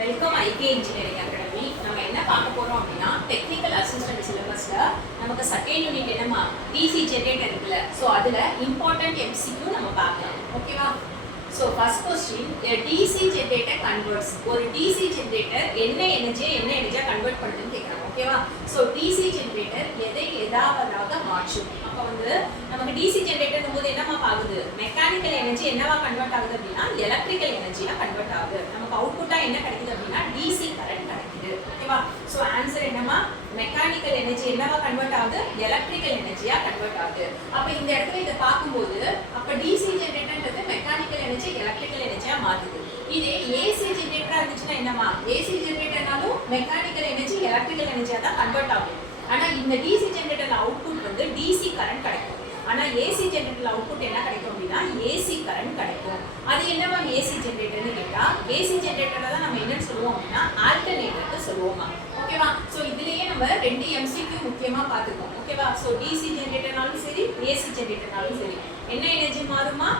Welcome ஐகே engineering academy. நம்ம என்ன பார்க்க போறோம் அப்படின்னா டெக்னிக்கல் அசிஸ்டன்ட் சிலபஸ்ல நமக்கு செகண்ட் யூனிட் என்னமா டிசி ஜெனரேட்டர் இருக்குல்ல, ஸோ அதுல இம்பார்ட்டன்ட் எம்சிக்யூ நம்ம பார்க்கலாம். ஓகேவா? So first question, DC generator converts. ஒரு டிசி ஜெனரேட்டர் என்ன எனர்ஜியா கன்வெர்ட் பண்ணுதுன்னு கேட்குறாங்க. ஓகேவா? ஸோ டிசி ஜெனரேட்டர் எதை எதாவதாக மாற்றும். அப்போ வந்து நமக்கு டிசி ஜெனரேட்டர் போது என்னமா ஆகுது, மெக்கானிக்கல் எனர்ஜி என்னவா கன்வெர்ட் ஆகுது அப்படின்னா எலக்ட்ரிக்கல் எனர்ஜியா கன்வெர்ட் ஆகுது. நமக்கு அவுட்புட்டா என்ன கிடைக்குது அப்படின்னா டிசி கரண்ட் கிடைக்குது. ஓகேவா? ஸோ ஆன்சர் என்னமா, மெக்கானிக்கல் எனர்ஜி என்னவா கன்வெர்ட் ஆகுது, எலக்ட்ரிக்கல் எனர்ஜியா கன்வெர்ட் ஆகுது. அப்ப இந்த இடத்துல இதை பார்க்கும்போது அப்ப டிசி ஜெனரேட்டர்ன்றது மெக்கானிக்கல் எனர்ஜி எலக்ட்ரிக்கல் எனர்ஜியா மாத்துது. இதே ஏசி ஜெனரேட்டரா இருந்துச்சுன்னா என்னமா, ஏசி ஜெனரேட்டர்னாலும் மெக்கானிக்கல் எனர்ஜி எலக்ட்ரிக்கல் எனர்ஜியா தான் கன்வெர்ட் ஆகும். ஆனா இந்த டிசி ஜெனரேட்டர்ல அவுட்புட் வந்து டிசி கரண்ட் கிடைக்கும். ஆனா ஏசி ஜெனரேட்டர்ல அவுட்புட் என்ன கிடைக்கும் அப்படின்னா ஏசி கரண்ட் கிடைக்கும். அது என்னவா ஏசி ஜெனரேட்டர்னு கேட்டா, ஏசி ஜெனரேட்டரை தான் நம்ம என்னன்னு சொல்லுவோம் அப்படின்னா ஆல்டர்னேட்டர்னு சொல்லுவோமா. ஓகேவா? ஸோ இதுலயே நம்ம 2 எம்சிக்யூ முக்கியமா பார்த்துக்கோம். ஓகேவா? ஸோ டிசி ஜெனரேட்டர்னாலும் சரி, ஏசி ஜெனரேட்டர்னாலும் சரி, என்ன எனர்ஜி மாறுமா,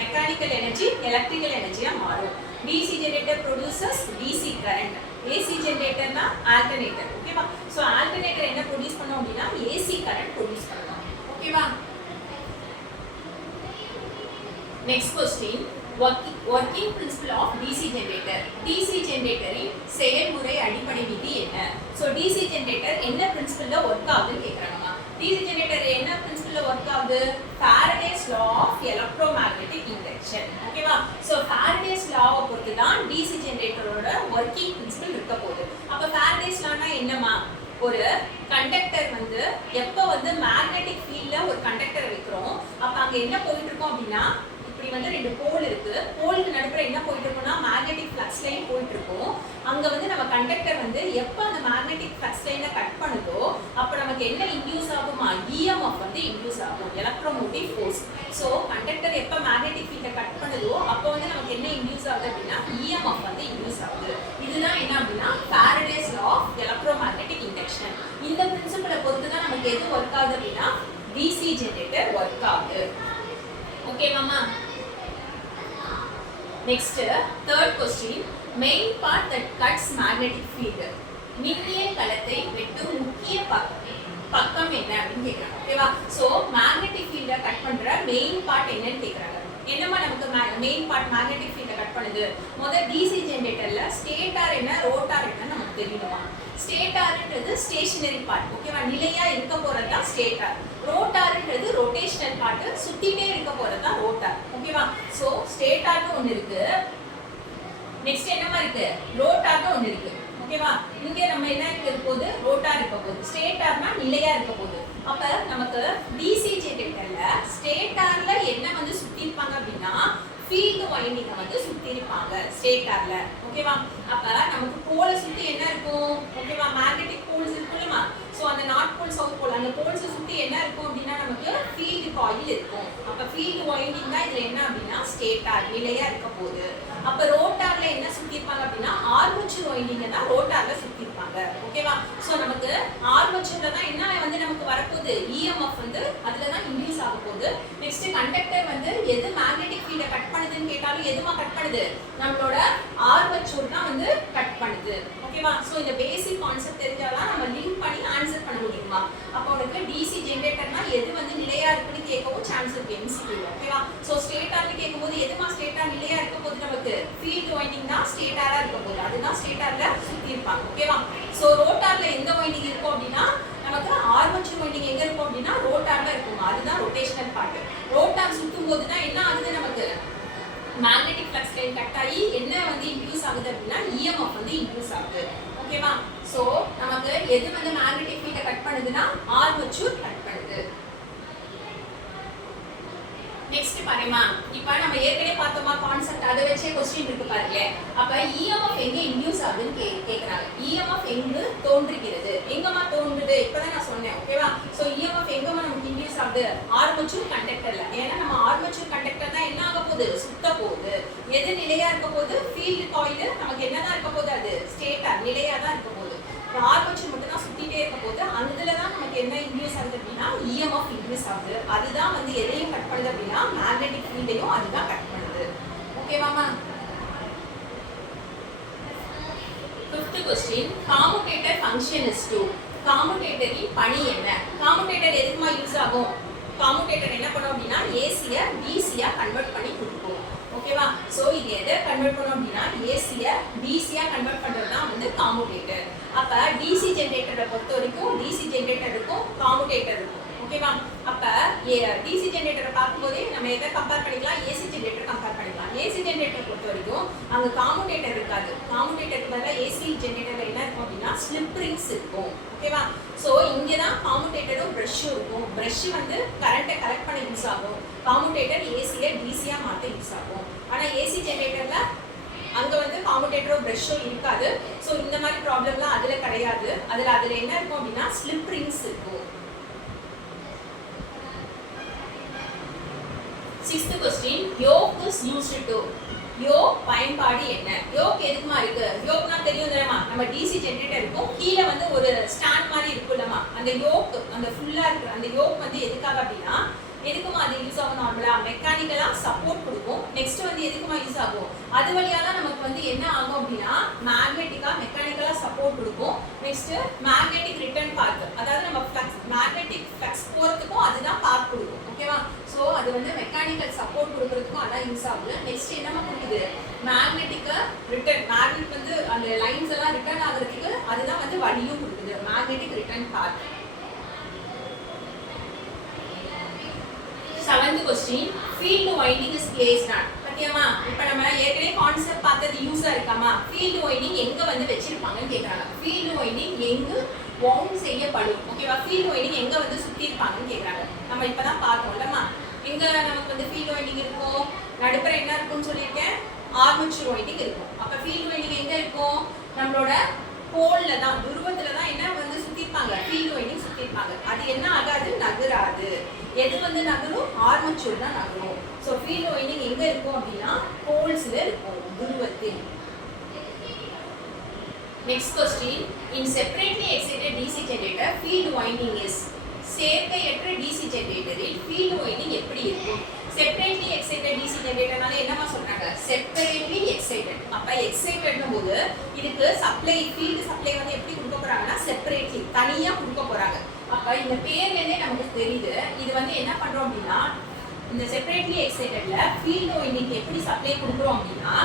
மெக்கானிக்கல் எனர்ஜி எலக்ட்ரிக்கல் எனர்ஜியா மாறும். DC generator produces DC current, AC ஜெனரேட்டர்னா ஆல்டர்னேட்டர். ஓகேவா? ஸோ ஆல்டர்னேட்டர் என்ன ப்ரொடியூஸ் பண்ணோம் அப்படின்னா ஏசி கரண்ட் ப்ரொடியூஸ் பண்ணணும். ஓகேவா? Next question, working principle of DC generator. DC generator-இன் செயல்முறை அடிப்படை விதி என்ன? சோ DC generator என்ன பிரின்சிபல்ல வர்க் ஆகுதுன்னு கேக்குறாங்கமா. DC generator என்ன பிரின்சிபல்ல வர்க் ஆகுது, Faraday's law of electromagnetic induction. ஓகேவா? சோ Faraday's law-வை பொறுத்து தான் DC generator-ஓட working principle இருக்க போகுது. அப்ப Faraday's law-னா என்னமா, ஒரு கண்டக்டர் வந்து எப்ப வந்து மேக்னெட்டிக் ஃபீல்ட்ல ஒரு கண்டக்டர் வைக்கிறோம், அப்ப அங்க என்ன போயிட்டு இருக்கோம் அப்படின்னா, இப்படி வந்து 2 போல் இருக்கு, போலுக்கு நடுப்புற என்ன போயிட்டு இருக்கும்னா மேக்னெட்டிக் ஃப்ளக்ஸ் லைன் போயிட்டு இருக்கும். அங்க வந்து நம்ம கண்டக்டர் வந்து எப்ப அந்த மேக்னெட்டிக் ஃப்ளக்ஸ் லைனை கட் பண்ணுதோ அப்ப நமக்கு என்ன இன்டியூஸ் ஆகுமா, இஎம்எஃப் வந்து இன்டியூஸ் ஆகும், எலக்ட்ரோமோட்டிவ் ஃபோர்ஸ். சோ கண்டக்டர் எப்ப மேக்னெட்டிக் ஃபீல்டை கட் பண்ணுதோ அப்ப வந்து நமக்கு என்ன இன்டியூஸ் ஆகுது அப்படின்னா இஎம்எஃப் வந்து இன்டியூஸ் ஆகுது. இதுதான் என்ன அப்படின்னா Faraday's law of electromagnetic induction. இந்த பிரின்சிபலை பொறுத்து தான் நமக்கு எது வர்க் ஆகுது அப்படின்னா டிசி ஜெனரேட்டர் வர்க் ஆகுது. ஓகே மாமா? Next, third question, main part that cuts magnetic field. மின்னியல் களத்தை வெட்டும் முக்கிய பக்கம் என்ன அப்படின்னு கேக்குறாங்க. ஓகேவா? சோ மேக்னெட்டிக் ஃபீல்ட கட் பண்ற மெயின் பார்ட் என்னன்னு கேக்குறாங்க. என்னமா நமக்கு மெயின் பார்ட் மேக்னெட்டிக் ஃபீல்ட கட் பண்ணுது? முதல்ல டிசி ஜெனரேட்டர்ல ஸ்டேட்டார் என்ன ரோட்டார் என்ன நமக்கு தெரியணுமா. ஸ்டேட்டார்ன்றது ஸ்டேஷனரி பார்ட். ஓகேவா? நிலையா இருக்க போறது தான் ஸ்டேட்டார். ரோட்டார்ன்றது ரொட்டேஷனல் பார்ட், சுத்திட்டே இருக்க போறது தான் ரோட்டார். ஓகேவா? சோ ஸ்டேட்டார்னு ஒன்னு இருக்கு, நெக்ஸ்ட் என்னமா இருக்கு, ரோட்டார்னு ஒன்னு இருக்கு. ஓகேவா? இங்க நம்ம என்ன இருக்க போகுது, ரோட்டார் இருக்க போகுது, ஸ்டேட்டார்னா நிலையா இருக்க போகுது. அப்ப நமக்கு டிசி ஜெனரேட்டர்ல ஸ்டேட்டார்ல என்ன வந்து சுத்தி இருப்பாங்க அப்படின்னா ஃபீல்ட் வைண்டிங்க வந்து சுத்தி இருப்பாங்க ஸ்டேட்டார்ல. ஓகேவா? அப்ப நமக்கு போல சுத்தி என்ன இருக்கும், ஓகேவா, மேக்னெட்டிக் போல்ஸ் இருக்கும்லமா. சோ அந்த நார்த் போல் சவுத் போல் அந்த போல்ஸ் சுத்தி என்ன இருக்கும் அப்படின்னா நமக்கு ஃபீல்ட் காயில் இருக்கும். அப்ப ஃபீல்ட் வைண்டிங் தான் இதுல என்ன அப்படின்னா ஸ்டேட்டார் நிலையா இருக்க போகுது. அப்ப ரோட்டார்ல என்ன சுத்தி இருப்பாங்க அப்படின்னா ஆர்மேச்சர் வைண்டிங்க தான் ரோட்டார்ல சுத்தி இருப்பாங்க. ஓகேவா? சோ நமக்கு ஆர்மேச்சர்ல தான் என்ன வந்து நமக்கு வரப்போகுது, இஎம்எஃப் வந்து அதுல தான் இன்டியூஸ் ஆக போகுது. நெக்ஸ்ட் கண்டக்டர் வந்து எது மேக்னெட்டிக் ஃபீல்ட கட் பண்ணுதுன்னு கேட்டாலும் எதுமா கட் பண்ணுது, நம்மளோட ஆர்மேச்சர் தான் வந்து கட் பண்ணுது. ஓகேவா? சோ இந்த பேசிக் கான்செப்ட் தெரிஞ்சாதான் நம்ம லிங்க் பண்ணி ஆன்சர் பண்ண முடியுமா. அப்ப உங்களுக்கு டிசி ஜெனரேட்டர்னா எது வந்து நிலையா இருக்குன்னு கேட்கவும் சான்ஸ் இருக்கு எம்சிக்யூ. ஓகேவா? சோ ஸ்டேட்டார்னு கேட்கும்போது எதுமா ஸ்டேட்டார் நிலையா இருக்க போது, நமக்கு ஃபீல்ட் வைண்டிங் தான் ஸ்டேட்டாரா இருக்க போகுது, அதுதான் ஸ்டேட்டார்ல சுத்தி இருப்பாங்க. ஓகேவா? சோ ரோட்டார்ல எந்த வைண்டிங் இருக்கும் அப்படின்னா நமக்கு ஆர்மேச்சர் வைண்டிங் எங்க இருக்கும் அப்படின்னா ரோட்டார்ல இருக்கும், அதுதான் ரொட்டேஷனல் பார்ட். ரோட்டார் சுத்தும் போது தான் என்ன ஆகுது, நமக்கு மேக்னெட்டிக் ஃப்ளக்ஸ் லைன் கட் ஆகி என்ன வந்து இன்டியூஸ் ஆகுது அப்படின்னா இஎம்எஃப் வந்து இன்டியூஸ் ஆகுது. ஓகேவா? சோ நமக்கு எது வந்து மேக்னெட்டிக் ஃபீல்ட கட் பண்ணுதுன்னா ஆர்மேச்சர் கட் பண்ணுது. நெக்ஸ்ட் பாருமா, இப்போ நம்ம ஏற்கனவே பார்த்தோமா கான்செப்ட், அதை வச்சே क्वेश्चन இருக்கு பாருங்க. அப்ப இஎம்எஃப் எங்க இன்டியூஸ் ஆகுதுன்னு கேக்குறாங்க. இஎம்எஃப் எங்க தோன்றுகிறது, எங்கமா தோன்றுது, இப்பதான் நான் சொன்னேன். ஓகேவா? சோ இஎம்எஃப் எங்கமா நமக்கு இன்டியூஸ் ஆகுது, ஆர்மேச்சர் கண்டக்டர்ல. ஏன்னா நம்ம ஆர்மேச்சர் கண்டக்டர் தான் என்ன ஆக போகுது, சுத்த போகுது. எது நிலையா இருக்க போகுது, ஃபீல்ட் காயில் நமக்கு என்னதான் இருக்க போகுது, அது ஸ்டேட்டார் நிலையா தான் இருக்க போகுது. ஆர்மேச்சர் மட்டும் தான் சுத்திட்டே இருக்க போது, அதுல தான் நமக்கு என்ன இன்டியூஸ் ஆகுது அப்படின்னா இஎம்எஃப் இன்டியூஸ் ஆகுது. அதுதான் வந்து எதையும் கட் பண்ணுது அப்படின்னா மேக்னெட்டிக் ஃபீல்டையும் அதுதான் கட் பண்ணுது. ஓகேவாமா? Question commutator function is to காமுடேட்டரின் பணி என்ன? காமுடேட்டர் எதுக்குமா யூஸ் ஆகும்? காமுடேட்டர் என்ன பண்ணும் அப்படின்னா ஏசியை டிசியா கன்வெர்ட் பண்ணி கொடுக்கும். ஓகேவா? ஸோ இது எதை கன்வெர்ட் பண்ணோம் அப்படின்னா ஏசியை டிசியா கன்வெர்ட் பண்ணுறது தான் வந்து காமுடேட்டர். அப்போ டிசி ஜென்ரேட்டரை பொறுத்த வரைக்கும் டிசி ஜென்ரேட்டர் இருக்கும், காமுடேட்டர் இருக்கும். ஓகேவா? அப்போ டிசி ஜென்ரேட்டரை பார்க்கும்போதே நம்ம எதை கம்பேர் பண்ணிக்கலாம்? ஏசி ஜென்ரேட்டர் கம்பேர் பண்ணிக்கலாம். ஏசி ஜென்ரேட்டர் பொறுத்த வரைக்கும் அங்கே காமுடேட்டர் இருக்காது. காமுடேட்டருக்கு பதிலாக ஏசி ஜென்ரேட்டரில் என்ன இருக்கும் அப்படின்னா ஸ்லிப் ரிங்ஸ் இருக்கும். ஓகேவா? ஸோ இங்கே தான் காமுடேட்டரும் ப்ரஷ்ஷும் இருக்கும். ப்ரஷ் வந்து கரண்ட்டை கலெக்ட் பண்ண யூஸ் ஆகும். காமுடேட்டர் ஏசியை டிசியாக மாற்ற யூஸ் ஆகும். ஆனால் ஏசி ஜென்ரேட்டரில் அங்கே வந்து காமுடேட்டரோ ப்ரஷ்ஷோ இருக்காது. ஸோ இந்த மாதிரி ப்ராப்ளம்லாம் அதில் கிடையாது. அதில் என்ன இருக்கும் அப்படின்னா ஸ்லிப் ரிங்ஸ் இருக்கும். 6th question, yoke is used to. Yoke பயன்பாடு என்ன? யோக் எதுக்குமா இருக்கு? யோக்னா தெரியும் தானேமா, நம்ம டிசி ஜெனரேட்டர் இருக்கும், கீழே வந்து ஒரு ஸ்டாண்ட் மாதிரி இருக்குல்லமா, அந்த யோக் அந்த ஃபுல்லா இருக்கிற அந்த யோக் வந்து எதுக்காக அப்படின்னா எதுக்குமா அது யூஸ் ஆகும்? நார்மலா மெக்கானிக்கலா சப்போர்ட் கொடுக்கும். நெக்ஸ்ட் வந்து எதுக்குமா யூஸ் ஆகும்? அது வழியால நமக்கு வந்து என்ன ஆகும் அப்படின்னா மேக்னெட்டிக்கா மெக்கானிக்கலா சப்போர்ட் கொடுக்கும். நெக்ஸ்ட் மேக்னெட்டிக் ரிட்டர்ன் பாத், அதாவது நம்ம ஃப்ளக்ஸ் மேக்னெட்டிக் ஃப்ளக்ஸ் போறதுக்கும் அதுதான் பாத் கொடுக்கும். ஓகேவா? ஸோ அது வந்து மெக்கானிக்கல் சப்போர்ட் கொடுக்கறதுக்கும் அதான் யூஸ் ஆகுது. நெக்ஸ்ட் என்னமா கொடுக்குது? மேக்னெட்டிக்கா ரிட்டர்ன், மேக்னெட் வந்து அந்த லைன்ஸ் எல்லாம் ரிட்டர்ன் ஆகிறதுக்கு அதுதான் வந்து வழியும் கொடுக்குது, magnetic return path. 7th question, field winding is placed on. பத்தியமா இப்போ நம்ம ஏற்கனவே கான்செப்ட் பார்த்தது யூஸா இருக்காமா? ஃபீல்ட் வைண்டிங் எங்க வந்து வச்சிருப்பாங்கன்னு கேக்குறாங்க. ஃபீல்ட் வைண்டிங் எங்க வவுண்ட் செய்யப்படும்? ஓகேவா? ஃபீல்ட் வைண்டிங் எங்க வந்து சுத்தி இருப்பாங்கன்னு கேக்குறாங்க. நம்ம இப்பதான் பார்த்தோம்லமா, எங்க நமக்கு வந்து ஃபீல்ட் வைண்டிங் இருக்கும்? நடுப்புற என்ன இருக்கும்னு சொல்லியிருக்கேன், ஆர்மேச்சர் வைண்டிங் இருக்கும். அப்ப ஃபீல்ட் வைண்டிங் எங்க இருக்கும்? நம்மளோட போல்ல தான், துருவத்துல தான் என்ன வந்து சுத்திப்பாங்க, ஃபீல்ட் வைண்டிங் சுத்திப்பாங்க. அது என்ன ஆகாது? நகராது. எது வந்து நகரும்? ஆர்மேச்சர் தான் நகரும். சோ ஃபீல்ட் வைண்டிங் எங்க இருக்கும் அப்படின்னா போல்ஸ்ல இருக்கும், துருவத்தில். Next question, in separately excited DC generator field winding is. சேர்க்கையற்ற DC ஜெனரேட்டரில் ஃபீல்ட் வைண்டிங் எப்படி இருக்கும்? செப்பரேட்லி எக்ஸைட்டட் DC ஜெனரேட்டர்னால என்னமா சொல்றாங்க? Separately excited. அப்ப எக்ஸைட்டட்னும் போது இதுக்கு சப்ளை, ஃபீல்ட் சப்ளை வந்து எப்படி கொடுக்க போறாங்கன்னா செப்பரேட்லி தனியா கொடுக்க போறாங்க. அப்ப இந்த பேர்ல இருந்தே நமக்கு தெரியுது இது வந்து என்ன பண்றோம் அப்படின்னா இந்த செப்பரேட்லி எக்ஸைட்டட்ல ஃபீல்ட் வைண்டிங் எப்படி சப்ளை கொடுக்குறோம் அப்படின்னா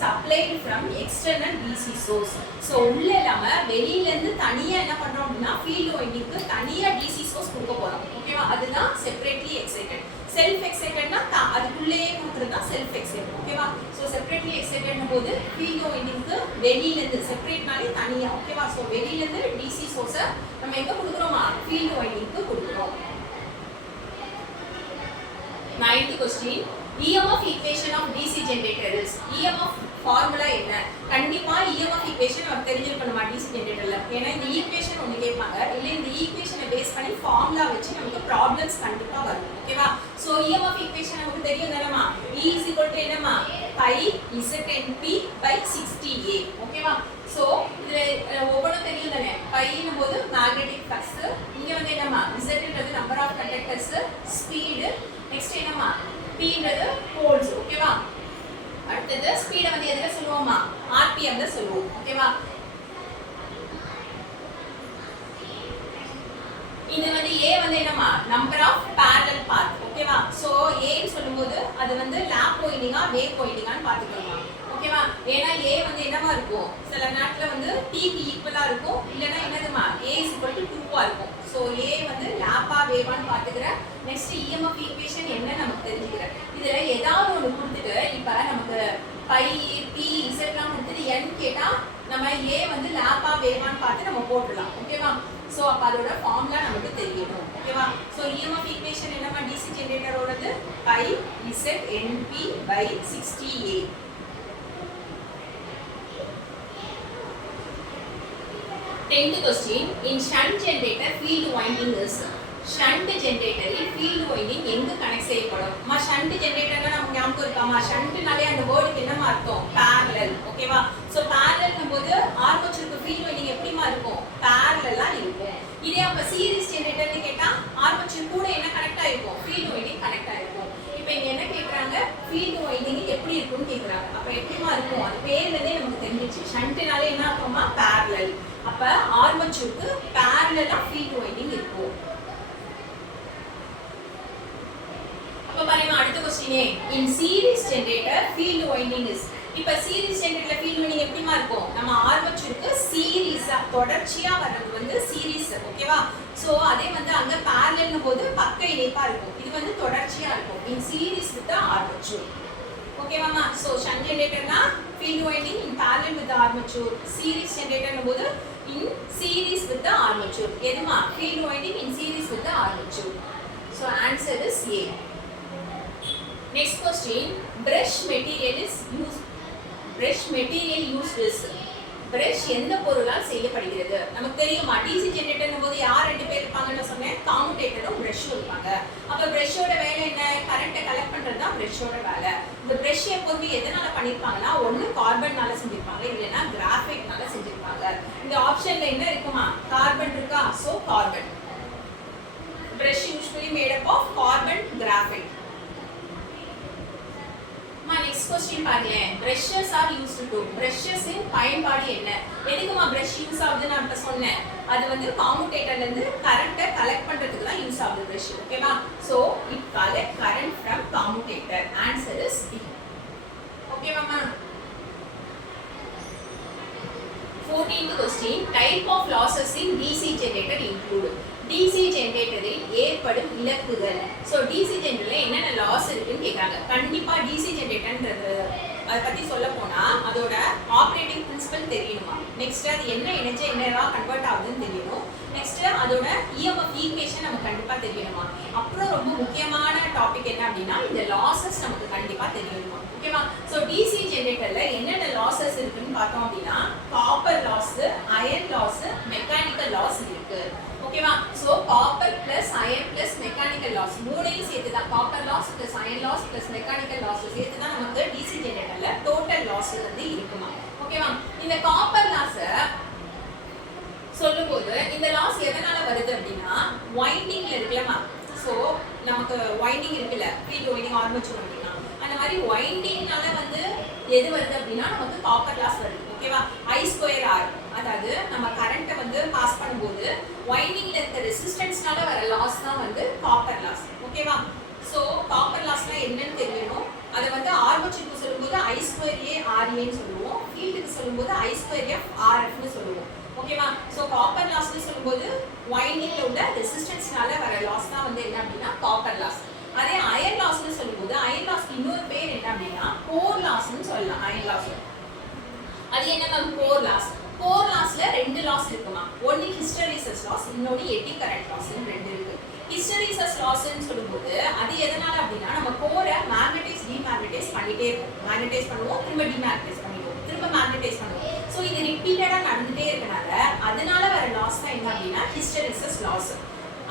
supplied from external DC source. So உள்ள இல்லாம வெளியில இருந்து தனியா என்ன பண்றோம் அப்படின்னா ஃபீல்ட் வைண்டிங்க்கு தனியா DC source கொடுக்க போறோம். ஓகேவா? அதுதான் செப்பரேட்லி எக்ஸைட்டட். செல்ஃப் எக்ஸைட்டட்னா அதுக்குள்ளேயே கொடுக்கிறது தான் செல்ஃப் எக்ஸைட்டட். ஓகேவா? சோ செப்பரேட்லி எக்ஸைட்டட்னும் போது ஃபீல்ட் வைண்டிங்க்கு வெளியில இருந்து செப்பரேட்னாலே தனியா. ஓகேவா? சோ வெளியில இருந்து DC source நம்ம எங்க கொடுக்குறோமா? ஃபீல்ட் வைண்டிங்க்கு கொடுக்குறோம். 9th question, EMF equation of DC generator is. EMF formula என்ன? கண்டிப்பா EMF equation நமக்கு தெரிஞ்சிருக்கணுமா DC ஜெனரேட்டர்ல? ஏன்னா இந்த ஈக்குவேஷன் ஒன்னு கேட்பாங்க, இல்ல இந்த ஈக்குவேஷனை பேஸ் பண்ணி ஃபார்முலா வச்சு நமக்கு ப்ராப்ளம்ஸ் கண்டிப்பா வரும். ஓகேவா? சோ EMF equation நமக்கு தெரியும் தானேமா? E = என்னமா? pi ZNP by 60A. ஓகேவா? சோ இதுல ஒவ்வொரு தெரியும் தானே? pi னும் போது மேக்னெட்டிக் ஃப்ளக்ஸ், இங்க வந்து என்னமா? Z ன்றது number of conductors, speed, next என்னமா? P ன்றது போல்ஸ். ஓகேவா? அடுத்தது ஸ்பீட வந்து எதுல சொல்லுவோமா? RPM ல சொல்லுவோம். ஓகேவா? இது வந்து A வந்து என்னமா? Number of parallel path. ஓகேவா? சோ A ன்னு சொல்லும்போது அது வந்து லேப் வைண்டிங்கா வேவ் வைண்டிங்கான்னு பாத்துக்கணும். ஓகேவா? ஏனா A வந்து என்னமா இருக்கும்? சில நேரத்துல வந்து T க்கு ஈக்குவலா இருக்கும், இல்லனா என்னதுமா? A = 2 ஆ இருக்கும். சோ A வந்து லேப்பா வேவான்னு பாத்துக்கறேன். நெக்ஸ்ட் EMF ஈக்குவேஷன் என்ன நமக்கு தெரிஞ்சுக்கிறேன். இதுல ஏதாவது ஒன்னு கொடுத்துட்டு இப்ப நமக்கு பை P Z லாம் கொடுத்துட்டு n கேட்டா நம்ம A வந்து லேப்பா வேவான்னு பார்த்து நம்ம போட்டுடலாம். ஓகேவா? சோ அப்ப அதோட ஃபார்முலா நமக்கு தெரியணும். ஓகேவா? சோ EMF ஈக்குவேஷன் என்னமா? DC ஜெனரேட்டரோடது pi ZNP by 60A. 10th question, in shunt generator field winding is. Shunt ஜெனரேட்டரில் ஃபீல்ட் வைண்டிங் எங்க கனெக்ட் செய்யப்படும்? ஷண்ட் ஜெனரேட்டர்னா நமக்கு ஞாபகம் இருக்காமா? ஷண்ட்னாலே அந்த வேர்டுக்கு என்னமா அர்த்தம்? parallel. ஓகேவா? சோ parallelனும் போது ஆர்மேச்சருக்கு ஃபீல்ட் வைண்டிங் எப்படிமா இருக்கும்? parallel-ஆ இருக்கும். இதே அப்ப சீரிஸ் ஜெனரேட்டர்னு கேட்டா ஆர்மேச்சர் கூட என்ன கனெக்ட் ஆயிருக்கும்? ஃபீல்ட் வைண்டிங் கனெக்ட் ஆயிருக்கும். இப்போ இங்க என்ன கேக்குறாங்க? ஃபீல்ட் வைண்டிங் எப்படி இருக்கும்னு கேக்குறாங்க. அப்ப எப்படிமா இருக்கும்? அது பேர்ல இருந்தே நமக்கு தெரிஞ்சிச்சு. ஷண்ட்னாலே என்ன ஆகுமா parallel. அப்ப ஆர்மேச்சருக்கு parallel-ஆ ஃபீல்ட் வைண்டிங் இருக்கும். அப்ப பாருங்க அடுத்த question in series generator field winding is. இப்ப சீரிஸ் ஜெனரேட்டர்ல ஃபீல்ட் வைண்டிங் எப்படிமா இருக்கும்? நம்ம ஆர்மேச்சருக்கு சீரிஸா தொடர்ச்சியா வர்றது வந்து சீரிஸ். ஓகேவா? சோ அதே வந்து அங்க parallel போது பக்க இணைப்பா இருக்கும். இது வந்து தொடர்ச்சியா இருக்கும். in series with the armature. ஓகேவாமா? சோ ஷன்ட் ஜெனரேட்டர்னா field winding in parallel with the armature. series generator போது in series with the armature. எதுமா? field winding in series with the armature. So answer is A. Next question, brush material used is. brush எந்த பொருளால் செய்யப்படுகிறது? நமக்கு தெரியுமா DC ஜெனரேட்டர்னும் போது யார் ரெண்டு பேர் இருப்பாங்கன்னு சொன்னேன், கம்யூட்டேட்டரும் பிரஷும் இருப்பாங்க. அப்ப பிரஷோட வேலை என்ன? கரண்ட்டை கலெக்ட் பண்றது தான் பிரஷோட வேலை. இந்த பிரஷ் எப்போதுமே எதனால பண்ணிருப்பாங்கன்னா ஒன்னு கார்பன்னால செஞ்சிருப்பாங்க, இல்லைன்னா கிராஃபைட்னால செஞ்சிருப்பாங்க. இந்த ஆப்ஷன்ல என்ன இருக்குமா? கார்பன் இருக்கா? So carbon. brush usually made up of carbon graphite. next question பாருங்க. brushes are used to. brushes இன் பயன்பாடு என்ன? எதுக்குமா brush யூஸ் ஆகுதுன்னு நான் இப்ப சொன்னேன். அது வந்து கம்யூட்டேட்டர்ல இருந்து கரண்ட்டை கலெக்ட் பண்றதுக்கு தான் யூஸ் ஆகுது brush. ஓகேவா? so it collect current from commutator. answer is B. ஓகேவாமா? 14th question, type of losses in DC generator include. DC ஜெனரேட்டரில் ஏற்படும் இழப்புகள். சோ DC ஜெனரேட்டர்ல என்னென்ன லாஸ் இருக்குன்னு கேக்குறாங்க. கண்டிப்பா DC ஜெனரேட்டர்ன்றது அத பத்தி சொல்ல போனா அதோட ஆபரேட்டிங் பிரின்சிபல் தெரியணுமா. நெக்ஸ்ட் அது என்ன எனர்ஜி என்னவா கன்வர்ட் ஆகுதுன்னு தெரியணும். நெக்ஸ்ட் அதோட EMF ஈக்குவேஷன் நமக்கு கண்டிப்பா தெரியணுமா. அப்புறம் ரொம்ப முக்கியமான டாபிக் என்ன அப்படின்னா இந்த லாசஸ் நமக்கு கண்டிப்பா தெரியணுமா. ஓகேவா? சோ DC ஜெனரேட்டர்ல என்னென்ன லாசஸ் இருக்குன்னு பார்த்தோம் அப்படின்னா copper loss, iron loss, mechanical loss இருக்கு. ஓகேவா? So copper plus iron plus mechanical loss மூணையும் சேர்த்து தான் copper loss plus iron loss plus mechanical loss சேர்த்து தான் நமக்கு DC ஜெனரேட்டர்ல டோட்டல் லாஸ் வந்து இருக்குமா. ஓகேவா? இந்த காப்பர் லாஸ் சொல்லும்போது இந்த லாஸ் எதனால வருது அப்படின்னா வைண்டிங்ல இருக்குல்லமா. சோ நமக்கு வைண்டிங் இருக்குல்ல, ஃபீல்ட் வைண்டிங், ஆர்மேச்சர் வைண்டிங், அந்த மாதிரி வைண்டிங்னால வந்து எது வருது அப்படின்னா நமக்கு காப்பர் லாஸ் வருது. ஓகேவா? I2R, அதாவது நம்ம கரண்ட்டை வந்து பாஸ் பண்ணும்போது வைண்டிங்ல இருக்க ரெசிஸ்டன்ஸ்னால வர லாஸ் தான் வந்து காப்பர் லாஸ். ஓகேவா? சோ காப்பர் லாஸ்னா என்னன்னு தெரியணும். அதை வந்து ஆர்மேச்சருக்கு சொல்லும்போது I2A RA ன்னு சொல்லுவோம், ஃபீல்டுக்கு சொல்லும்போது I2F RF ன்னு சொல்லுவோம். ஓகேவா? சோ காப்பர் லாஸ்னு சொல்லும்போது வைண்டிங்ல உள்ள ரெசிஸ்டன்ஸ்னால வர லாஸ் தான் வந்து என்ன அப்படின்னா காப்பர் லாஸ். அதே அயர்ன் லாஸ்னு சொல்லும்போது அயர்ன் லாஸ்க்கு இன்னொரு பேர் என்ன அப்படின்னா கோர் லாஸ்னு சொல்லலாம். அயர்ன் லாஸ் அது என்ன? Core loss. கோர் லாஸ்ல ரெண்டு லாஸ் இருக்குமா. ஒன்னு ஹிஸ்டெரிசிஸ் லாஸ், இன்னொன்னு எடி கரண்ட் லாஸ். ரெண்டு இருக்கு. ஹிஸ்டெரிசிஸ் லாஸ்னு சொல்லும்போது அது எதனால அப்படின்னா நம்ம கோரை மேக்னடைஸ் டிமேக்னடைஸ் பண்ணிட்டே இருப்போம். மேக்னடைஸ் பண்ணுவோம், திரும்ப டிமேக்னடைஸ் பண்ணுவோம், திரும்ப மேக்னடைஸ் பண்ணுவோம். சோ இது ரிப்பீட்டடா நடந்துட்டே இருக்கனால அதனால வர லாஸ் தான் என்ன அப்படின்னா ஹிஸ்டெரிசிஸ் லாஸ்.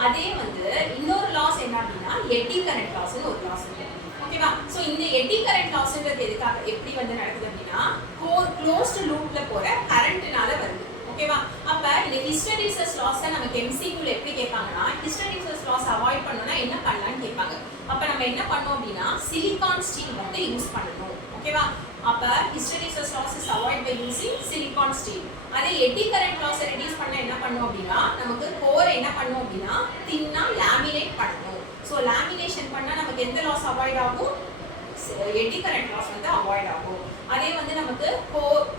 அதே வந்து இன்னொரு லாஸ் என்ன அப்படின்னா எடி கரண்ட் லாஸ்னு ஒரு லாஸ் இருக்கு. ஓகேவா? சோ இந்த எடி கரண்ட் லாஸ்ன்றது எதுக்காக எப்படி வந்து நடக்குது அப்படின்னா கோர் க்ளோஸ்ட் லூப்ல போற கரண்ட்னால வருது. ஓகேவா? அப்ப இந்த ஹிஸ்டெரிசிஸ் லாஸ் நமக்கு MCQல எப்படி கேட்பாங்கன்னா ஹிஸ்டெரிசிஸ் லாஸ் அவாய்ட் பண்ணனும்னா என்ன பண்ணலாம்னு கேட்பாங்க. அப்ப நம்ம என்ன பண்ணோம் அப்படின்னா சிலிகான் ஸ்டீல் வந்து யூஸ் பண்ணணும். ஓகேவா? அப்ப hysteresis loss is avoid by using silicon steel. அதே எடி கரண்ட் லாஸ் ரெடியூஸ் பண்ண என்ன பண்ணும் அப்படின்னா நமக்கு கோரை என்ன பண்ணும் அப்படின்னா தின்னா லேமினேட் பண்ணணும். சோ லேமினேஷன் பண்ணா நமக்கு எந்த லாஸ் அவாய்ட் ஆகும்? எடி கரண்ட் லாஸ் வந்து அவாய்ட் ஆகும். அதே வந்து நமக்கு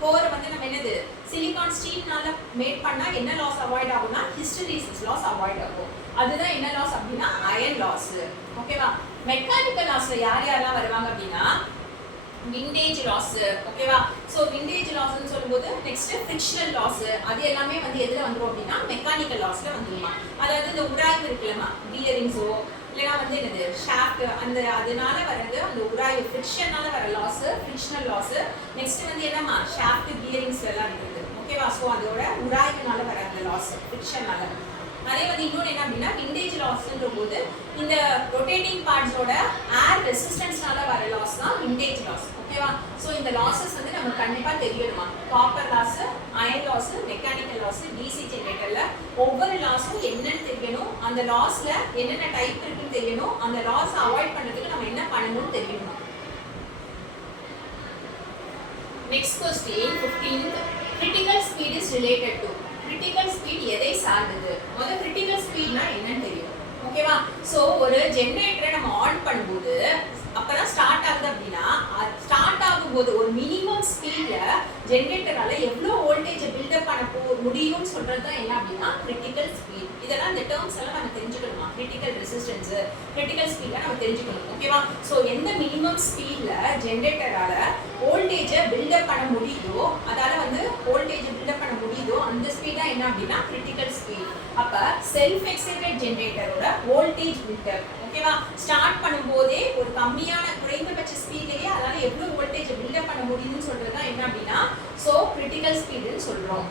கோரை வந்து நம்ம என்னது சிலிகான் ஸ்டீல்னால மேட் பண்ணா என்ன லாஸ் அவாய்ட் ஆகும்னா ஹிஸ்டெரிசிஸ் லாஸ் அவாய்ட் ஆகும். அதுதான் என்ன லாஸ் அப்படின்னா அயர்ன் லாஸ். ஓகேவா? மெக்கானிக்கல் லாஸ்ல யார் யாரெல்லாம் வருவாங்க அப்படின்னா விண்டேஜ் லாஸ். ஓகேவா? சோ விண்டேஜ் லாஸ்னு சொல்லும்போது நெக்ஸ்ட் ஃபிரிக்ஷனல் லாஸ் அது எல்லாமே வந்து எதுல வந்துரும் அப்படின்னா மெக்கானிக்கல் லாஸ்ல வந்துருமா. அதாவது இந்த உராய்வு இருக்குல்லமா, பியரிங்ஸோ இல்லைனா வந்து என்னது ஷாஃப்ட், அந்த அதனால வர்றது அந்த உராய்வு ஃபிரிக்ஷனால வர லாஸ் ஃபிரிக்ஷனல் லாஸ். நெக்ஸ்ட் வந்து என்னமா ஷாஃப்ட் பியரிங்ஸ் எல்லாம் இருக்குது. ஓகேவா? சோ அதோட உராய்வுனால வர அந்த லாஸ் ஃபிரிக்ஷனால. அதே வந்து இன்னொன்று என்ன அப்படின்னா விண்டேஜ் லாஸ்ன்ற போது இந்த ரொட்டேட்டிங் பார்ட்ஸோட ஏர் ரெசிஸ்டன்ஸ்னால வர லாஸ் தான் விண்டேஜ் லாஸ். ஓகேவா? ஸோ இந்த லாஸஸ் வந்து நம்ம கண்டிப்பாக தெரியணுமா. Copper loss, iron loss, mechanical loss, DC ஜெனரேட்டர்ல ஒவ்வொரு லாஸும் என்னன்னு தெரியணும், அந்த லாஸ்ல என்னென்ன டைப் இருக்குன்னு தெரியணும், அந்த லாஸ் அவாய்ட் பண்றதுக்கு நம்ம என்ன பண்ணணும்னு தெரியணும். Next question 15th, critical related to critical speed எதை சார்ந்தது முத கிரிட்டிக்கல் ஸ்பீட்னா என்னன்னு தெரியும் ஓகேவா சோ ஒரு ஜெனரேட்டரை நம்ம ஆன் பண்ணும்போது அப்பதான் ஸ்டார்ட் ஆகுது அப்படின்னா ஸ்டார்ட் ஆகும்போது ஒரு மினிமம் ஸ்பீட்ல ஜெனரேட்டரால எவ்வளவு வோல்டேஜ் பில்டப் பண்ண முடியும்னு சொல்றது தான் என்ன அப்படின்னா கிரிட்டிக்கல் ஸ்பீட் இதெல்லாம் இந்த டேர்ம்ஸ் எல்லாம் நம்ம தெரிஞ்சுக்கணுமா கிரிட்டிக்கல் ரெசிஸ்டன்ஸ் கிரிட்டிக்கல் ஸ்பீட்ல நம்ம தெரிஞ்சுக்கணும் ஓகேவா சோ எந்த மினிமம் ஸ்பீட்ல ஜெனரேட்டரால வோல்டேஜ் பில்டப் பண்ண முடியுதோ அதால வந்து வோல்டேஜ் பில்டப் பண்ண முடியுதோ அந்த ஸ்பீட் தான் என்ன அப்படின்னா கிரிட்டிக்கல் ஸ்பீட் அப்ப செல்ஃப் எக்ஸைட்டட் ஜெனரேட்டரோட வோல்டேஜ் பில்டப் ஓகேவா ஸ்டார்ட் பண்ணும்போதே ஒரு கம்மியான குறைந்தபட்ச ஸ்பீட்லயே அதால எவ்வளவு வோல்டேஜ் பில்டப் பண்ண முடியுதுன்னு சொல்றது தான் என்ன அப்படின்னா சோ கிரிட்டிக்கல் ஸ்பீட்னு சொல்றோம்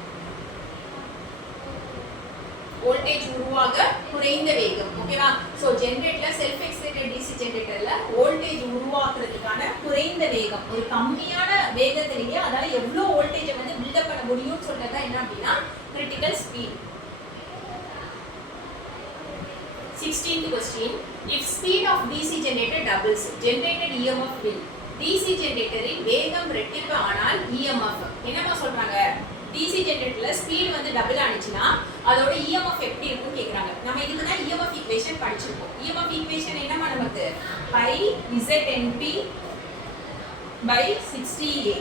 வோல்டேஜ் உருவாக குறைந்த வேகம் ஓகேவா சோ ஜெனரேட்டர்ல செல்ஃப் எக்ஸைட்டட் டிசி ஜெனரேட்டர்ல வோல்டேஜ் உருவாக்குறதுக்கான குறைந்த வேகம் ஒரு கம்மியான வேகத்திலேயே அதால எவ்வளவு வோல்டேஜ் வந்து பில்டப் பண்ண முடியும்னு சொல்றது தான் என்ன அப்படின்னா critical speed 16th question if speed of DC generator doubles generated EMF will DC ஜெனரேட்டரின் வேகம் ரெட்டிப்பு ஆனால் EMF என்னமா சொல்றாங்க DC ஜெனரேட்டர்ல ஸ்பீட் வந்து டபுள் ஆனிச்சுனா அதோட EMF எப்படி இருக்குன்னு கேக்குறாங்க நம்ம இதுக்கு தான் EMF ஈக்குவேஷன் படிச்சிருக்கோம் EMF ஈக்குவேஷன் என்னமா நமக்கு pi ZNP by 60A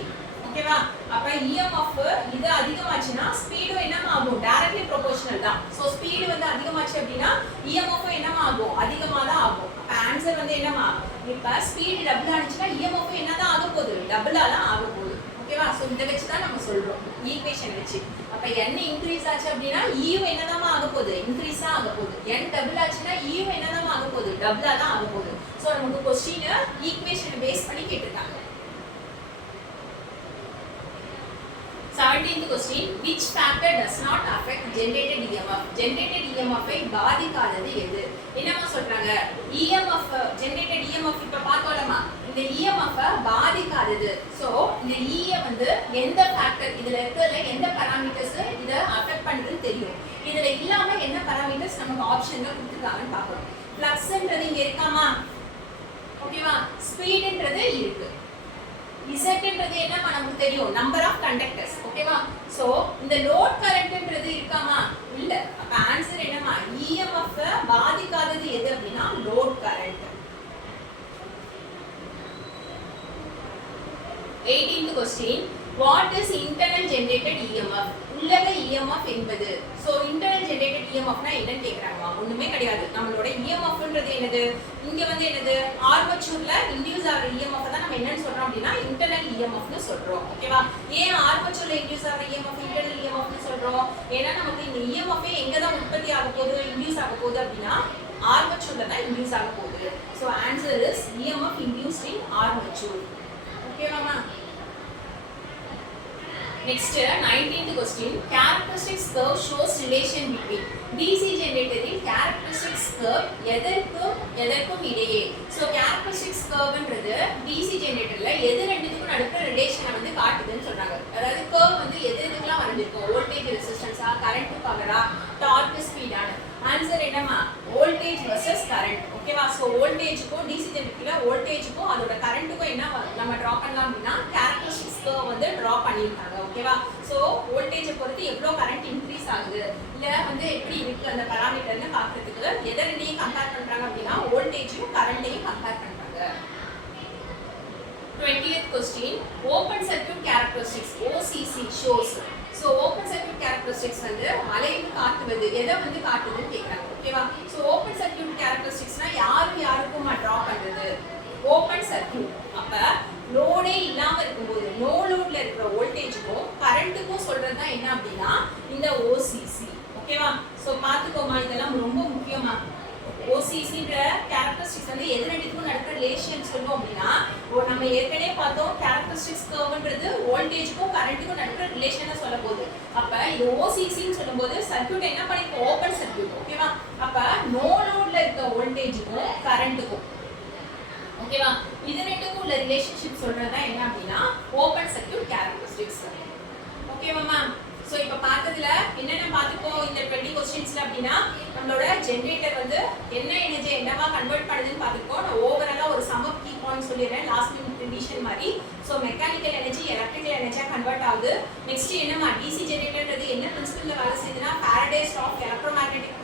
ஓகேவா அப்ப EMF இது அதிகமாச்சுனா ஸ்பீடும் என்னமா ஆகும் டைரக்ட்லி ப்ரொபோர்ஷனல் தான் சோ ஸ்பீட் வந்து அதிகமாச்சு அப்படினா EMF என்னமா ஆகும் அதிகமா தான் ஆகும் அப்ப ஆன்சர் வந்து என்னமா இப்ப ஸ்பீட் டபுள் ஆனிச்சுனா EMF என்னதான் ஆக போகுது டபுளா தான் ஆக போகுது ஓகேவா சோ இத வெச்சு தான் நம்ம சொல்றோம் ஈக்குவேஷன் வெச்சு அப்ப n இன்கிரீஸ் ஆச்சு அப்படினா E என்னதான் ஆக போகுது இன்கிரீஸ் ஆக போகுது n டபுள் ஆச்சுனா E என்னதான் ஆக போகுது டபுளா தான் ஆக போகுது சோ நமக்கு क्वेश्चन ஈக்குவேஷன் பேஸ் பண்ணி கேட்டிருக்காங்க 17th question which factor does not affect generated EMF generated EMF ஐ பாதிக்காதது எது என்னமா சொல்றாங்க EMF generated EMF இப்ப பார்த்தோம்லமா இந்த EMF பாதிக்காதது சோ இந்த E வந்து எந்த ஃபேக்டர் இதுல இருக்கல எந்த பாராமீட்டர்ஸ் இத அஃபெக்ட் பண்றதுன்னு தெரியும் இதுல இல்லாம என்ன பாராமீட்டர்ஸ் நமக்கு ஆப்ஷன்ல கொடுத்திருக்காங்கன்னு பார்க்கணும் ஃப்ளக்ஸ்ன்றது இங்க இருக்காமா ஓகேவா ஸ்பீட்ன்றது இருக்கு Z என்ன நமக்கு தெரியும் நம்பர் ஆஃப் கண்டக்டர்ஸ் ஓகேவா சோ இந்த லோட் கரண்ட்ன்றது இருக்காமா இல்ல அப்ப ஆன்சர் என்னமா EMF பாதிக்காதது எது அப்படினா load current 18th question what is internal generated EMF உள்ளக EMF என்பது சோ internal generated EMF னா என்னன்னு கேக்குறாங்க ஒண்ணுமே கிடையாது நம்மளோட EMFன்றது என்னது இங்க வந்து என்னது ஆர்மேச்சர்ல இன்டியூஸ் ஆகிற EMF தான் நம்ம என்னன்னு சொல்றோம் அப்படினா internal EMF னு சொல்றோம் ஓகேவா ஏன் ஆர்மேச்சர்ல இன்டியூஸ் ஆகிற EMF internal EMF னு சொல்றோம் ஏன்னா நமக்கு இந்த EMF எங்க தான் உற்பத்தி ஆக போகுது இன்டியூஸ் ஆக போகுது அப்படினா ஆர்மேச்சர்ல தான் இன்டியூஸ் ஆக போகுது so answer is EMF induced in armature ஓகேவாமா Next 19th question characteristics curve shows relation between DC generator in characteristics curve எதற்கும் இடையே so characteristics curve ன்றது DC generatorல எது ரெண்டுத்துக்கும் நடுவுல ரிலேஷனை வந்து காட்டுதுன்னு சொல்றாங்க அதாவது curve வந்து எதுக்கெல்லாம் வரைஞ்சிருக்கும் வோல்டேஜ் ரெசிஸ்டன்ஸா கரண்ட் பவரா டார்க் ஸ்பீடான ஆன்சர் என்னமா வோல்டேஜ் வெர்சஸ் கரண்ட் ஓகேவா சோ வோல்டேஜ்க்கும் DC ஜெனரேட்டர்ல வோல்டேஜ்க்கும் அதோட கரண்ட்டுக்கும் என்ன நம்ம டிரா பண்ணலாம் அப்படினா characteristics curve வந்து டிரா பண்ணிருக்காங்க ஓகேவா சோ வோல்டேஜை பொறுத்து எவ்வளவு கரண்ட் இன்கிரீஸ் ஆகுது இல்ல வந்து எப்படி இருக்கு அந்த பாராமீட்டர்னு பார்க்கிறதுக்கு எதை ரெண்டையும் கம்பேர் பண்றாங்க அப்படினா வோல்டேஜையும் கரண்ட்டையும் கம்பேர் பண்றாங்க 20th question open circuit characteristics OCC shows so open circuit characteristics வந்து அலைவு காட்டுவது எதை வந்து காட்டுதுன்னு கேக்குறாங்க ஓகேவா சோ open circuit characteristicsனா யாருக்கும் டிரா பண்றது open circuit அப்ப லோடே இல்லாம இருக்கும்போது நோ லோட்ல இருக்கிற வோல்டேஜ்க்கும் கரண்ட்டுக்கும் சொல்றது தான் என்ன அப்படினா இந்த OCC ஓகேவா சோ பாத்துக்கோமா இதெல்லாம் ரொம்ப முக்கியமா OCC ன்ற characteristics வந்து எது ரெண்டுக்கும் நடக்கிற ரிலேஷன் சொல்றோம் அப்படினா நம்ம ஏற்கனவே பார்த்தோம் characteristics curveன்றது வோல்டேஜ்க்கும் கரண்ட்டுக்கும் நடக்கிற ரிலேஷனை சொல்ல போகுது அப்ப இது OCC ன்னு சொல்லும்போது சர்க்யூட் என்ன பண்ணிருக்கோம் ஓபன் சர்க்யூட் ஓகேவா அப்ப நோ லோட்ல இருக்க வோல்டேஜ்க்கும் கரண்ட்டுக்கும் ஓகேவா இது ரெண்டுக்கும் உள்ள ரிலேஷன்ஷிப் சொல்றதா என்ன அப்படினா ஓபன் சர்க்யூட் characteristics ஓகேவா மேம் சோ இப்போ பார்த்ததுல என்னென்ன பாத்துப்போம் இந்த 20 क्वेश्चंसல அப்படினா நம்மளோட ஜெனரேட்டர் வந்து என்ன எனர்ஜி என்னவா கன்வர்ட் பண்ணுதுன்னு பாத்துப்போம் நான் ஓவராலா ஒரு சம் ஆஃப் கீ பாயிண்ட்ஸ் சொல்லிறேன் லாஸ்ட் மினிட் ரிவிஷன் மாதிரி சோ மெக்கானிக்கல் எனர்ஜி எலக்ட்ரிக்கல் எனர்ஜியா கன்வர்ட் ஆகுது நெக்ஸ்ட் என்னமா டிசி ஜெனரேட்டர்ன்றது என்ன பிரின்சிபல்ல வேலை செய்யுதுன்னா ஃபாரடேஸ் ஆஃப் எலக்ட்ரோமேக்னெட்டிக்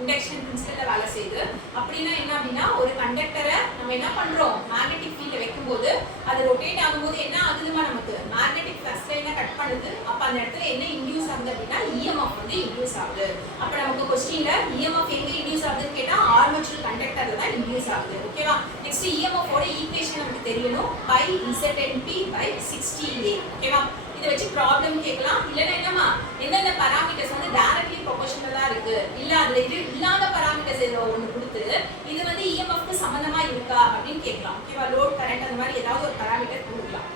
இண்டக்ஷன் பிரின்சிபல்ல வேலை செய்யுது. அப்படின்னா என்ன அப்படின்னா ஒரு கண்டக்டரை நம்ம என்ன பண்றோம் மேக்னெட்டிக் ஃபீல்ட வைக்கும்போது அது ரொட்டேட் ஆகும்போது என்ன ஆகுதுமா நமக்கு மேக்னெட்டிக் ஃப்ளக்ஸ் லைனை கட் பண்ணுது. அப்ப அந்த இடத்துல என்ன இன்டியூஸ் ஆகுது அப்படின்னா இஎம்எஃப் வந்து இன்டியூஸ் ஆகுது. அப்ப நமக்கு கொஸ்டின்ல இஎம்எஃப் எங்க இன்டியூஸ் ஆகுதுன்னு கேட்டா ஆர்மேச்சர் கண்டக்டர்ல தான் இன்டியூஸ் ஆகுது. ஓகேவா? நெக்ஸ்ட் இஎம்எஃப் ஓட ஈக்குவேஷன் நமக்கு தெரியணும் பை ZNP பை 60A. ஓகேவா? இதை வச்சு ப்ராப்ளம் கேட்கலாம். இல்லைன்னா என்னமா எந்தெந்த பராமீட்டர்ஸ் வந்து டைரக்ட்லி ப்ரொபோஷனலா இருக்கு இல்ல அதுல இது இல்லாத பராமீட்டர்ஸ் ஏதோ ஒன்று கொடுத்து இது வந்து இஎம்எஃப்க்கு சம்பந்தமா இருக்கா அப்படின்னு கேட்கலாம். ஓகேவா? லோட் கரண்ட் அந்த மாதிரி ஏதாவது ஒரு பராமீட்டர் கொடுக்கலாம்.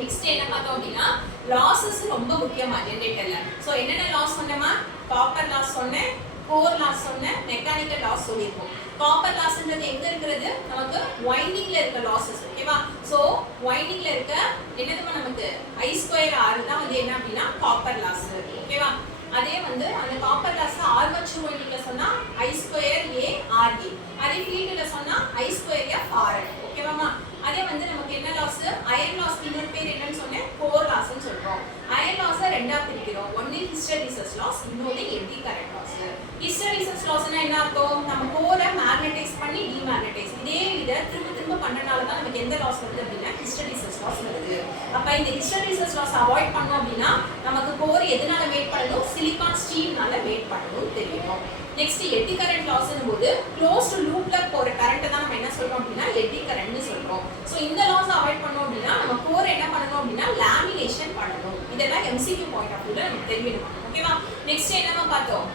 நெக்ஸ்ட் என்ன பார்த்தோம் அப்படின்னா லாஸஸ் ரொம்ப முக்கியமா ஜெனரேட்டர்ல. ஸோ என்னென்ன லாஸ் சொன்னோமா காப்பர் லாஸ் சொன்னேன், கோர் லாஸ் சொன்னேன், மெக்கானிக்கல் லாஸ் சொல்லியிருக்கோம். காப்பர் லாஸ்ன்றது எங்க இருக்கிறது நமக்கு வைண்டிங்ல இருக்க லாஸஸ். ஓகேவா? சோ வைண்டிங்ல இருக்க என்னதுமா நமக்கு I2R தான் வந்து என்ன அப்படின்னா காப்பர் லாஸ். ஓகேவா? அதே வந்து அந்த காப்பர் லாஸ் ஆர்மேச்சர் வைண்டிங்ல சொன்னா I2ARA, அதே ஃபீல்ட்ல சொன்னா I2FRL. ஓகேவாமா? அதே வந்து நமக்கு என்ன லாஸ் அயர்ன் லாஸ் இன்னொரு பேர் என்னன்னு சொன்னேன் கோர் லாஸ்னு சொல்றோம். அயர்ன் லாஸை ரெண்டா பிரிக்கிறோம். ஒன்னு ஹிஸ்டெரிசிஸ் லாஸ், இன்னொரு எடி கரண்ட் லாஸ். ஹிஸ்டெரிசிஸ் லாஸ்னா என்ன அர்த்தம் நம்ம கோரை மேக்னடைஸ் பண்ணி டிமேக்னடைஸ் இதே இதை திரும்ப திரும்ப பண்ணனால தான் நமக்கு எந்த லாஸ் வருது அப்படின்னா ஹிஸ்டெரிசிஸ் லாஸ் வருது. அப்ப இந்த ஹிஸ்டெரிசிஸ் லாஸ் அவாய்ட் பண்ணோம் அப்படின்னா நமக்கு கோர் எதனால வெயிட் பண்ணணும் சிலிகான் ஸ்டீல்னால வெயிட் பண்ணணும் தெரியணும். நெக்ஸ்ட் எடி கரண்ட் லாஸ்னும் போது க்ளோஸ்ட் லூப்ல போற கரண்ட் தான் நம்ம என்ன சொல்றோம் அப்படின்னா எடி கரண்ட்னு சொல்றோம். சோ இந்த லாஸ் அவாய்ட் பண்ணோம் அப்படின்னா நம்ம கோர் என்ன பண்ணணும் அப்படின்னா லேமினேஷன் பண்ணணும். இதெல்லாம் MCQ பாயிண்ட் ஆஃப் வியூல நமக்கு தெரியணும். ஓகேவா? நெக்ஸ்ட் என்னமா பார்த்தோம்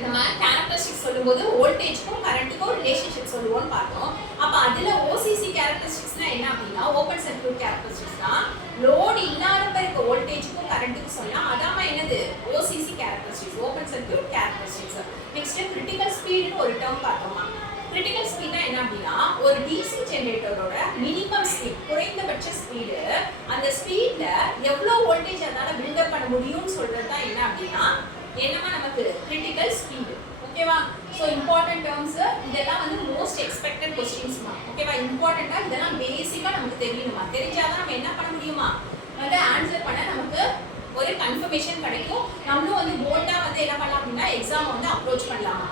நம்ம கேரக்டரிஸ்டிக்ஸ் சொல்லும்போது வோல்டேஜ்க்கும் கரண்ட்டுக்கும் ரிலேஷன்ஷிப் சொல்லுவோம்னு பார்த்தோம். அப்ப அதுல OCC கேரக்டரிஸ்டிக்ஸ்னா என்ன அப்படின்னா ஓபன் சர்க்யூட் கேரக்டரிஸ்டிக்ஸ் தான். லோட் இல்லாதப்ப இருக்க வோல்டேஜ்க்கும் கரண்ட்டுக்கும் சொன்னா அதாம என்னது OCC characteristics open circuit characteristics. Next critical ஸ்பீடுன்னு ஒரு டேர்ம் பார்த்தோமா. கிரிட்டிக்கல் ஸ்பீட்னா என்ன அப்படின்னா ஒரு DC ஜெனரேட்டரோட மினிமம் ஸ்பீட் குறைந்தபட்ச ஸ்பீடு அந்த ஸ்பீட்ல எவ்வளவு வோல்டேஜ் அதனால பில்டப் பண்ண முடியும்னு சொல்றது தான் என்ன அப்படின்னா என்னமா நமக்கு கிரிட்டிக்கல் ஸ்பீடு. ஓகேவா? சோ இம்பார்ட்டன்ட் டேர்ம்ஸ் இதெல்லாம் வந்து மோஸ்ட் எக்ஸ்பெக்டட் क्वेश्चंसமா. ஓகேவா? இம்பார்ட்டன்ட்டா இதெல்லாம் பேசிக்கா நமக்கு தெரியணுமா. தெரிஞ்சாதான் நம்ம என்ன பண்ண முடியுமா வந்து ஆன்சர் பண்ண நமக்கு ஒரு கன்ஃபர்மேஷன் கிடைக்கும். நம்மளும் வந்து போல்டா வந்து என்ன பண்ணலாம் அப்படின்னா எக்ஸாம் வந்து அப்ரோச் பண்ணலாமா.